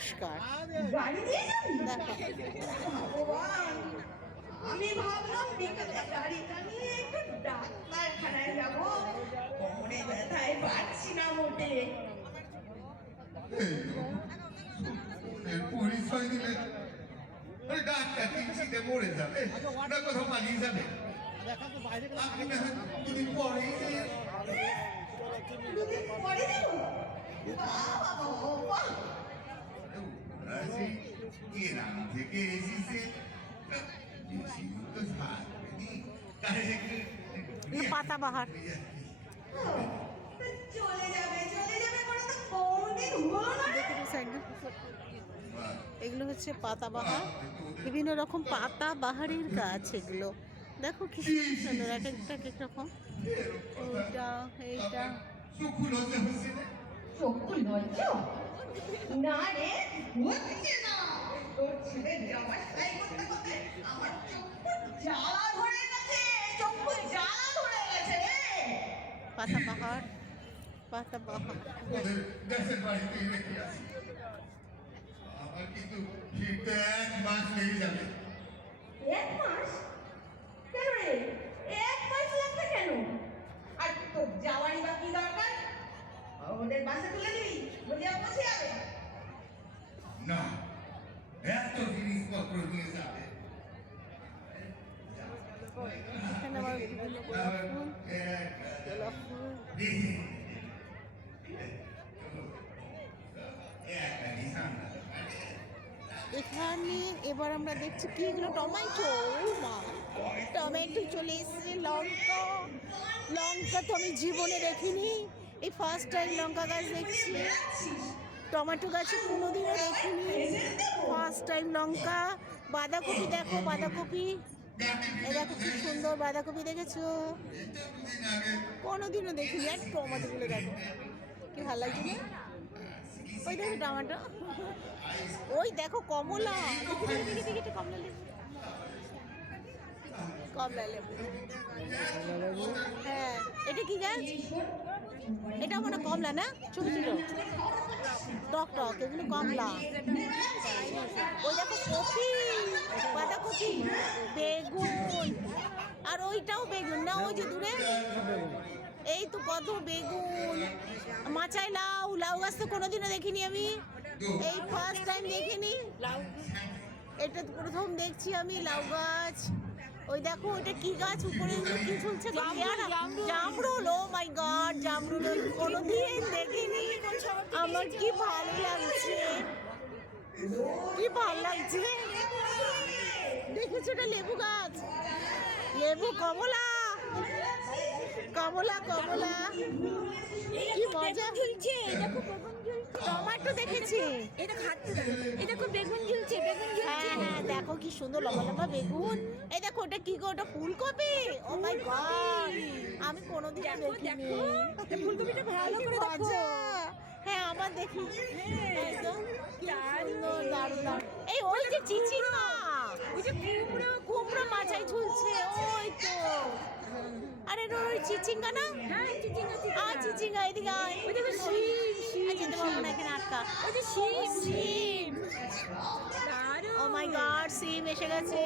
পরিষ্কার। দেখো আমি ভাবলাম বিকেলে গাড়িটা নিয়ে একটু ডাক্তারখানায় যাবো, কোমরে ব্যথায় পারছি না মোটে। পরিচয় দিলে ডাক্তার কিনছিতে মরে যাবে না, কোথাও পালিয়ে যাবে। আপনি না দুদিন পরেই গ্রাম থেকে এসেছে, বেশি তো থাকবেনি, পাতাবাহার। চলে যাবে চলে যাবে করে তো কোনদিন হলো না। এগুলো হচ্ছে পাতাবাহার, বিভিন্ন রকম পাতাবাহারের গাছ এগুলো। দেখো কি সুন্দর, এক একটা এক রকম। এইটা এইটা চক্ষু লজ্জা না রে, হচ্ছে না। তোর ছেলে জামা সেলাই করতে করতে আমার চক্ষু জ্বালা ধরে গেছে, চক্ষু জ্বালা ধরে গেছে রে। পাতাবাহার, পাতাবাহার। দেশের বাড়িতে রেখে আসি, আমার কিন্তু ফিরতে 1 মাস লেগে যাবে। 1 মাস? কেন রে, 1 মাস লাগবে কেন? আর তোর যাওয়ারই বা কি দরকার? ওদের বাসে তুলে দিবি, বুঝিয়া বসে যাবে না, এত জিনিসপত্র নিয়ে যাবে। এখানে আবার বিভিন্ন গোলাপ ফুল, গোলাপ ফুল। এখানে এবার আমরা দেখছি কি এগুলো, টমেটো। টমেটো চলে এসেছে, লঙ্কা। লঙ্কা তো আমি জীবনে দেখিনি, এই ফার্স্ট টাইম লঙ্কা গাছ দেখছি। টমেটো গাছে কোনোদিনও দেখিনি, ফার্স্ট টাইম লঙ্কা। বাঁধাকপি দেখো, বাঁধাকপি। এই দেখো কি সুন্দর বাঁধাকপি, দেখেছো? কোনোদিনও দেখিনি। আর টমেটোগুলো দেখো কি ভালো লাগছে না? ওই দেখো টমেটো, ওই দেখো কমলা, দেখি কমলা লেবু, কমলা লেবু। হ্যাঁ, এটা কি গাছ? এটা মনে কমলা না, ছোট ছোট টক টক, এগুলো কমলা। ওই দেখো কপি, বাঁধাকপি, বেগুন। আর ওইটাও বেগুন না, ওই যে দূরে, এই তো কত বেগুন। মাচাই লাউ, লাউ গাছ তো কোনোদিনও দেখিনি আমি, এই ফার্স্ট টাইম দেখিনি। এটা প্রথম দেখছি আমি লাউ গাছ। ওই দেখো ওইটা কি গাছ, উপরে কি ঝুলছে? জামরুল। ও মাই গড, জামরুল কোনোদিন দেখিনি। আমার কি ভালো লাগছে, কি ভালো লাগছে। দেখেছো এটা লেবু গাছ, লেবু, কমলা, কমলা, কমলা। কি মজা ঝুলছে, দেখো বেগুন ঝুলছে। টমেটো দেখেছি, এটা খাচ্ছে, এই দেখো বেগুন ঝুলছে, বেগুন ঝুলছে। হ্যাঁ, দেখো কি সুন্দর লম্বা লম্বা বেগুন। এই দেখো ওটা কি গো, ওটা ফুলকপি। ও মাই গড, আমি কোনোদিন দেখিনি। ফুলকপিটা ভালো করে দেখো। হ্যাঁ, আমার দেখি, একদম দারুণ দারুণ। এই ওই যে চিচিঙ্গা, ওই যে কুমড়ো, কুমড়ো মাচায় ঝুলছে, ওই তো। আরে ওই চিচিঙ্গা না? হ্যাঁ, চিচিঙ্গা, চিচিঙ্গা। এদিকে আয়, ওই দেখো শিম, শিম। যেতে পারবো না এখানে, আটকা। ওই যে শিম, শিম। ও মাই গড, সিম এসে গেছে।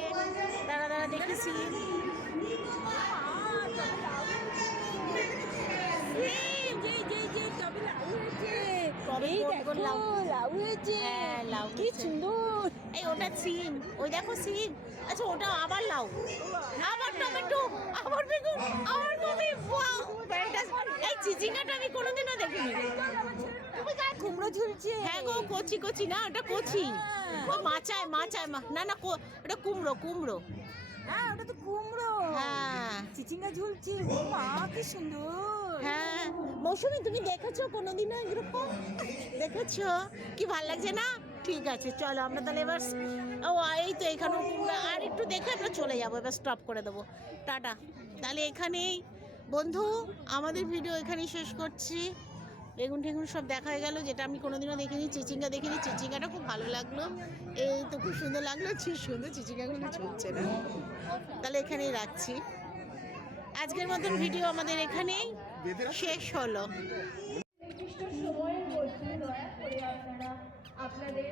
দাঁড়া দাঁড়া, দেখি সিম। কি সুন্দর, এই ওটা সিম, ওই দেখো সিম। আচ্ছা, ওটা আবার লাউ, আবার টমেটো, আবার বেগুন, আবার কপি। এই চিচিঙ্গাটা আমি কোনোদিনও দেখিনি। কুমড়ো ঝুলছে। হ্যাঁ গো, কচি কচি না, ওটা কচি। ও মাচায়, মাচায়, না না, ওটা কুমড়ো, কুমড়ো। হ্যাঁ, ওটা তো কুমড়ো। হ্যাঁ, চিচিঙ্গা ঝুলছে। ও মা, কি সুন্দর। হ্যাঁ, মৌসুমী, তুমি দেখেছো কোনোদিনও এরকম? দেখেছো? কি ভালো লাগছে না? ঠিক আছে, চলো আমরা তাহলে এবার, ও এই তো এখানেও কুমড়া, আর একটু দেখে আমরা চলে যাবো, এবার স্টপ করে দেবো। টাটা। তাহলে এখানেই বন্ধু, আমাদের ভিডিও এখানেই শেষ করছি। বেগুন টেগুন সব দেখা হয়ে গেল, যেটা আমি কোনোদিনও দেখিনি। চিচিঙ্গা দেখিনি, চিচিঙ্গাটা খুব ভালো লাগলো। এই তো খুব সুন্দর লাগলো, ঠিক সুন্দর চিচিঙ্গাগুলো ঝুলছে না। তাহলে এখানেই রাখছি। আজকের মতন ভিডিও আমাদের এখানেই শেষ হলো। সময়ের মধ্যে দয়া করে আপনারা আপনাদের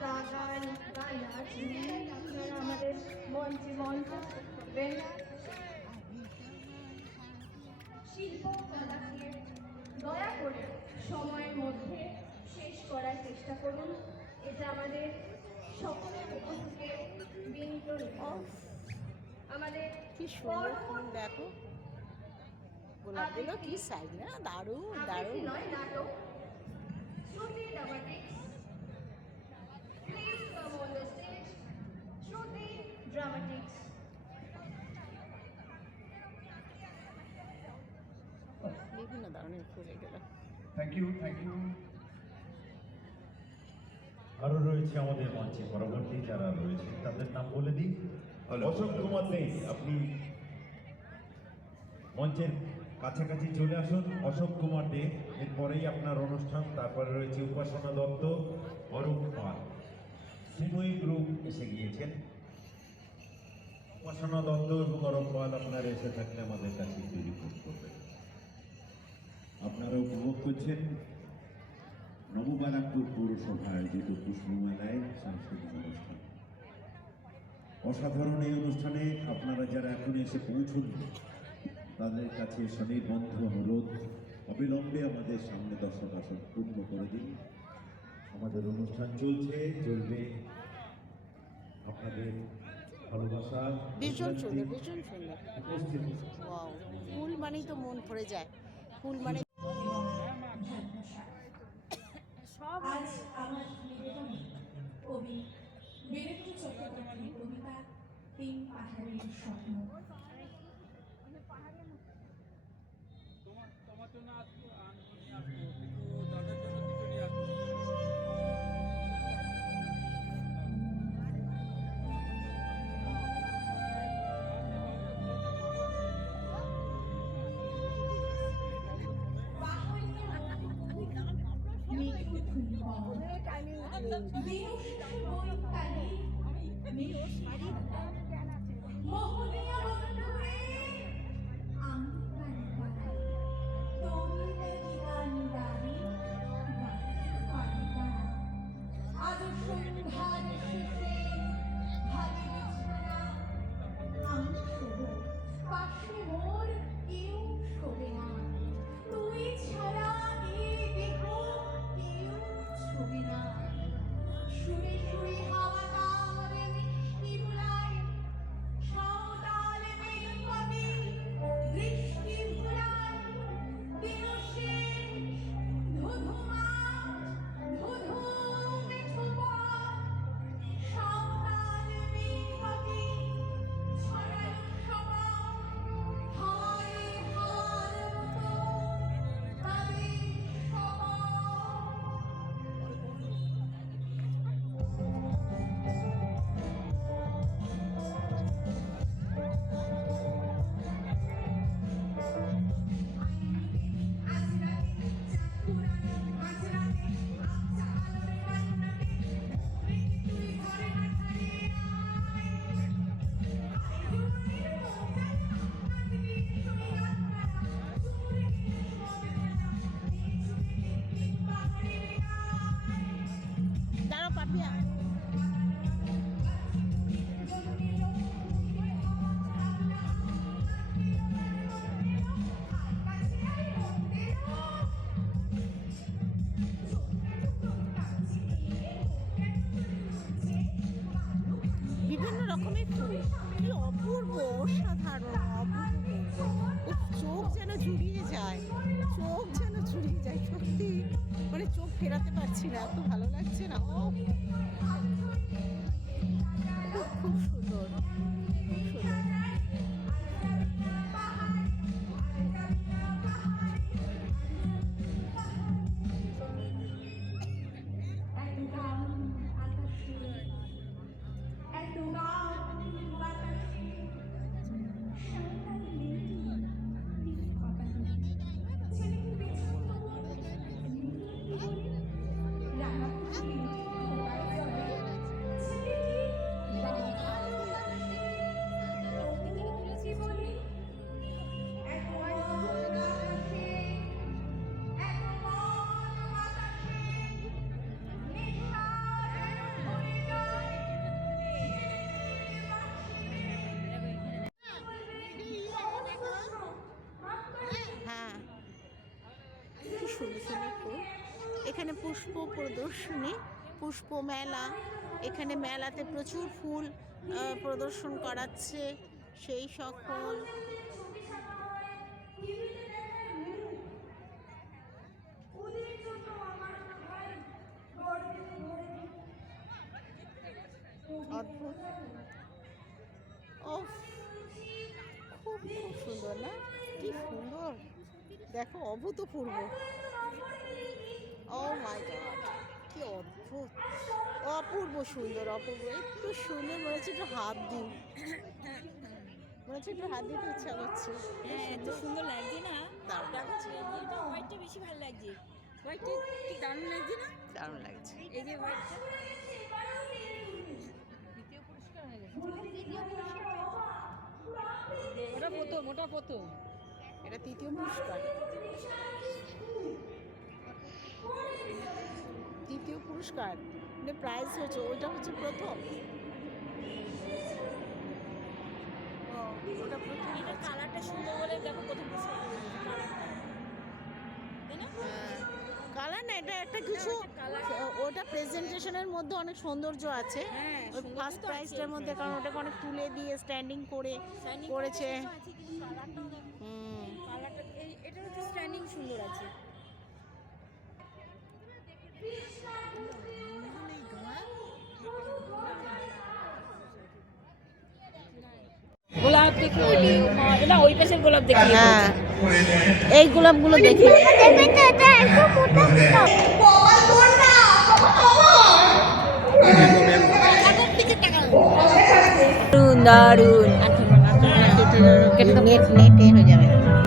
গান আছে আপনারা আমাদের মঞ্চে মঞ্চ করবেন। শিল্প দাদাকে দয়া করে সময়ের মধ্যে শেষ করার চেষ্টা করুন, এটা আমাদের সকলের পক্ষ থেকে বিনীত রিকোয়েস্ট। আমাদের কি সুন্দর ফুল দেখো, গোলাপগুলো কি সাইজ না, দারুণ দারুণ। নয় নাটক Shruti dramatics, please come on the stage. Shruti dramatics. বিভিন্ন ধরনের ফুল এগুলো। Thank you. আরো রয়েছে আমাদের মঞ্চে পরবর্তী যারা রয়েছে তাদের নাম বলে দিই। অশোক কুমার দে, আপনি মঞ্চের কাছাকাছি চলে আসুন। অশোক কুমার দে, এরপরেই আপনার অনুষ্ঠান। তারপরে রয়েছে উপাসনা দত্ত, অরূপ পাল, শ্রীময়ী গ্রুপ এসে গিয়েছেন। উপাসনা দত্ত এবং অরূপ পাল আপনারা এসে থাকলে আমাদের কাছে একটু রিপোর্ট করবেন। আপনারা উপভোগ করছেন নববারাকপুর পৌরসভা আয়োজিত পুষ্পমেলায় সাংস্কৃতিক অনুষ্ঠান। অসাধারণ এই অনুষ্ঠানে আপনারা যারা এখন এসে পৌঁছুন তাদের কাছে সনির্বন্ধ অনুরোধ, অবিলম্বে আমাদের সামনে দর্শক আসন পূর্ণ করে দিন। আমাদের অনুষ্ঠান চলবে। আপনাদের ভালোবাসা ভীষণ সুন্দর, ভীষণ সুন্দর। উপস্থিতি। ওয়াও, ফুল মানেই তো মন ভরে যায়। ফুল মানে আজ আমার নিবেদন কবি বীরেন্দ্র চট্টোপাধ্যায়ের কবিতা তিন পাহাড়ের স্বপ্ন। তোমার জন্য আসবো, কিন্তু তাদের জন্য কিছু নিয়ে আসবো। বিভিন্ন রকমের ফুল, কি অপূর্ব, অসাধারণ, অপূর্ব। উফ, চোখ যেন জুড়িয়ে যায়, সত্যি মানে চোখ ফেরাতে পারছি না, এত ভালো লাগছে না। ও খুব সুন্দর, খুব সুন্দর। সুন্দর সুন্দর ফুল। এখানে পুষ্প প্রদর্শনী, পুষ্প মেলা। এখানে মেলাতে প্রচুর ফুল প্রদর্শন করাচ্ছে। সেই সকল অদ্ভুত, ও খুব খুব সুন্দর না? কি সুন্দর দেখো, অভূতপূর্ব। ও মাই গড, কি অদ্ভুত, অপূর্ব সুন্দর, অপূর্ব। একটু সুন্দর, মনে হচ্ছে একটু হাত দিই, মনে হচ্ছে একটু হাত দিতে ইচ্ছা করছে। হ্যাঁ, এত সুন্দর লাগছে না? দারুণ লাগছে, এটা হোয়াইটটা বেশি ভালো লাগছে। হোয়াইটটা কি দারুণ লাগছে না? দারুণ লাগছে। এই যে হোয়াইটটা ওটা প্রথম, ওটা প্রথম। এটা তৃতীয় পুরস্কার, তৃতীয় পুরস্কার মানে প্রাইজ হচ্ছে, ওইটা হচ্ছে প্রথম। ও, ওটা প্রথম। এটা কালারটা সুন্দর বলে দেখো প্রথম পুরস্কার পেয়েছে, কালারটা। তাই না? কালার না, এটা একটা কিছু, ওটা প্রেজেন্টেশনের মধ্যে অনেক সৌন্দর্য আছে। হ্যাঁ, ওই সৌন্দর্য ফার্স্ট তো প্রাইজটার আছে। মধ্যে, কারণ ওটাকে অনেক তুলে দিয়ে স্ট্যান্ডিং করে Shining করেছে। colour আছে, কিন্তু কালারটাও দেখো। কালারটা এটার হচ্ছে স্ট্যান্ডিং সুন্দর আছে। গোলাপ দেখে না, ওই পাশের গোলাপ দেখি। হ্যাঁ, এই গোলাপগুলো দেখি। কপাল তোর না, দারুণ দারুণ। নেট হয়ে যাবে।